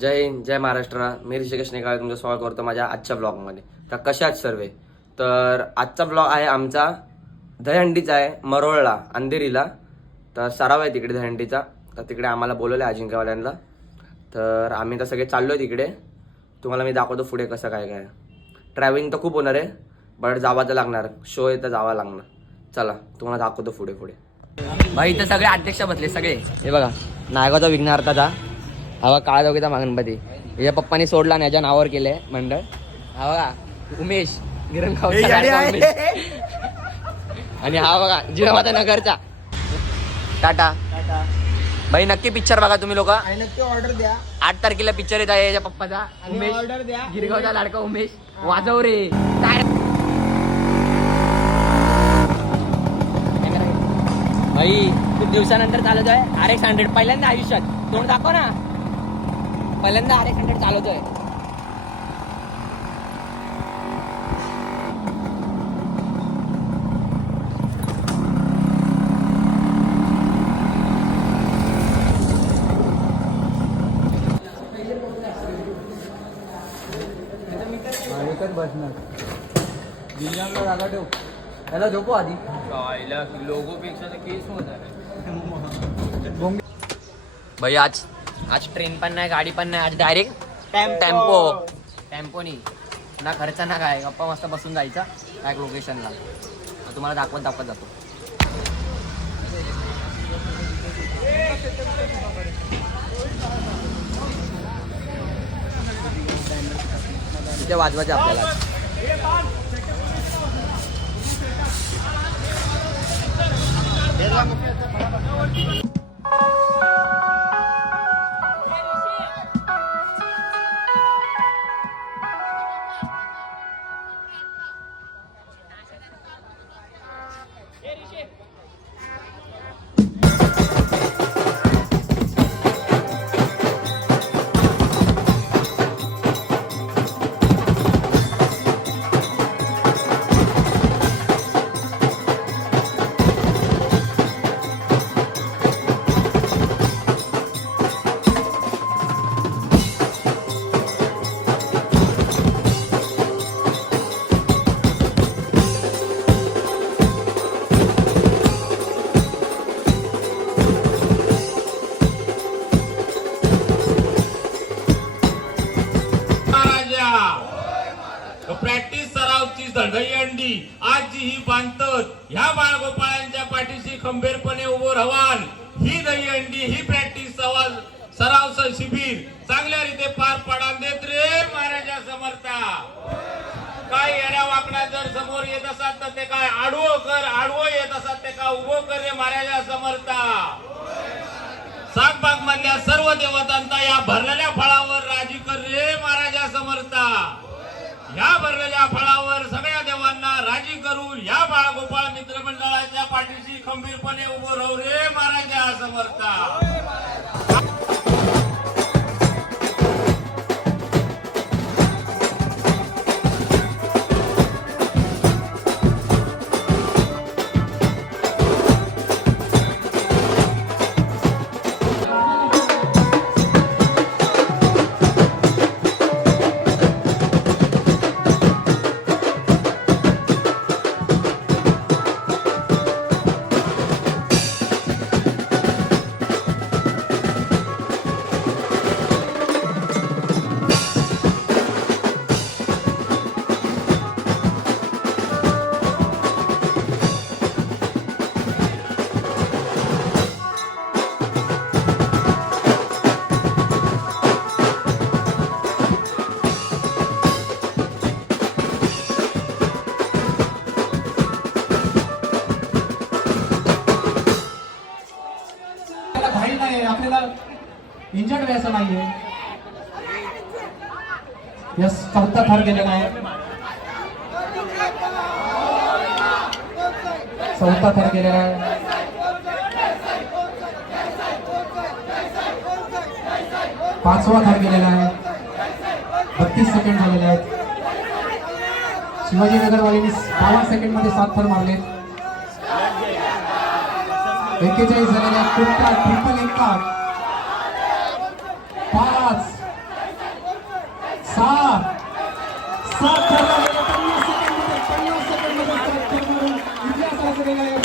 जय हिंद, जय महाराष्ट्र. मी ऋषिकेश निकाळे तुमचं स्वागत करतो माझ्या आजच्या ब्लॉगमध्ये. तर कशा आहेत सर्वे? तर आजचा ब्लॉग आहे आमचा दहीहंडीचा आहे, मरोळला अंधेरीला. तर सराव आहे तिकडे दहीहंडीचा. तर तिकडे आम्हाला बोलवलं आहे अजिंक्यवाल्यांना. तर आम्ही तर सगळे चाललो आहे तिकडे. तुम्हाला मी दाखवतो पुढे कसं काय काय. ट्रॅव्हलिंग तर खूप होणार आहे, बट जावं तर लागणार, शो आहे तर जावं लागणार. चला तुम्हाला दाखवतो पुढे पुढे. भाई इथं सगळे अध्यक्ष बसले सगळे. हे बघा नायगावचा विघ्नहर्ताचा, हा बघा काळाजोगीचा गणपती. याच्या पप्पांनी सोडला आणि याच्या नावावर केलंय मंडळ. हा बघा उमेश गिरणगावचा आणि हा बघा जिजामाता नगरचा टाटा. भाई नक्की पिक्चर बघा तुम्ही लोक. नक्की ऑर्डर द्या. 8 तारखेला पिक्चर येत आहे याच्या पप्पाचा. उमेश ऑर्डर द्या. गिरगावचा लाडका उमेश वाजव रे काय. भाई खूप दिवसानंतर चालत आहे RX-100. पहिल्यांदा आयुष्यात तोंड दाखव ना. पहिल्यांदा RX-100 चालवतोय. बसणार जिल्ह्याला जागा ठेव. त्याला झोपू आधी. भाई आज ट्रेन पण नाही, गाडी पण नाही, आज डायरेक्ट टेम्पो नाही ना. खर्च ना काय, गप्पा मस्त बसून जायचा काय लोकेशनला. तुम्हाला दाखवत जातो. तिथे वाजवायचे आपल्याला. प्रॅक्टिस सरावची दहीहंडी आज जी ही बांधत ह्या बाळगोपाळांच्या पाठीशी खंबीरपणे उभं राहाल. ही दहीहंडी ही प्रॅक्टिस सराव शिबिर चांगल्या रीते पार पाडा देत रे महाराजा समर्था. काय येड्या वाकड्या जर समोर येत असतात तर ते काय आडवं कर, आडवं येत असतात ते का उभं कर रे महाराजा समर्था. सागबाग मधल्या सर्व देवतांचा या भरलेल्या फळावर राजी कर रे महाराजा समर्था. या भरलेल्या फळावर सगळ्या देवांना राजी करून या बाळगोपाळ मित्रमंडळाच्या पाठीशी खंबीरपणे उभं राहू रे महाराजा समर्था. आपल्याला इंजर्ड व्हायचं नाहीये. यस, चौथा थर गेलेला आहे. चौथा थर गेलेला आहे. पाचवा थर गेलेला आहे. 32 सेकंड झालेले आहेत. शिवाजीनगरवाल्यांनी 52 सेकंड मध्ये 7 थर मारले. 41 झालेल्या ट्रिपल 5 सात ठरला. 50 सेकंदमध्ये 7 ठर मारून इतिहास रचलेला आहे.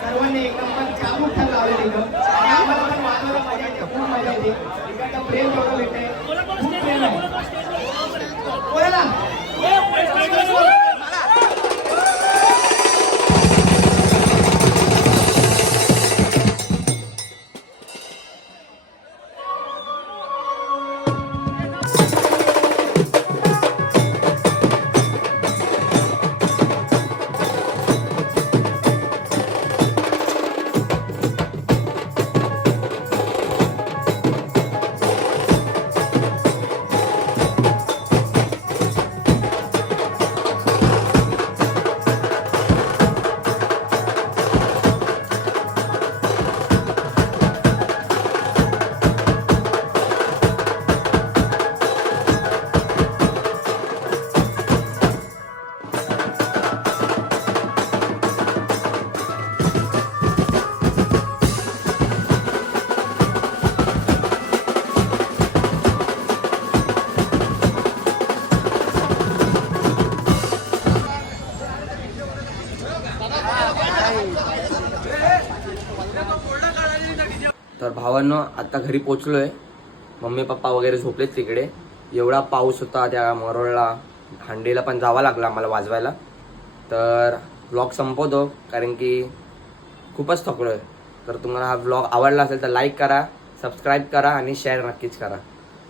सर्वांनी एकदम पण छान मोठं लावलं तिथं आणि आम्हाला पण वाजवायला मजा येते, खूप मजा येते. इकडचं प्रेम बघून येते, खूप प्रेम आहे. बोला. तर भावांनो आता घरी पोचलोय. मम्मी पप्पा वगैरे झोपलेत तिकडे. एवढा पाऊस होता त्या मरोळला, हांडीला पण जावं लागलं आम्हाला वाजवायला. तर व्लॉग संपवतो कारण की खूपच थकलोय. तर तुम्हाला हा व्लॉग आवडला असेल तर लाईक करा, सबस्क्राईब करा आणि शेअर नक्कीच करा.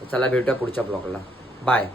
तर चला भेटूया पुढच्या ब्लॉगला. बाय.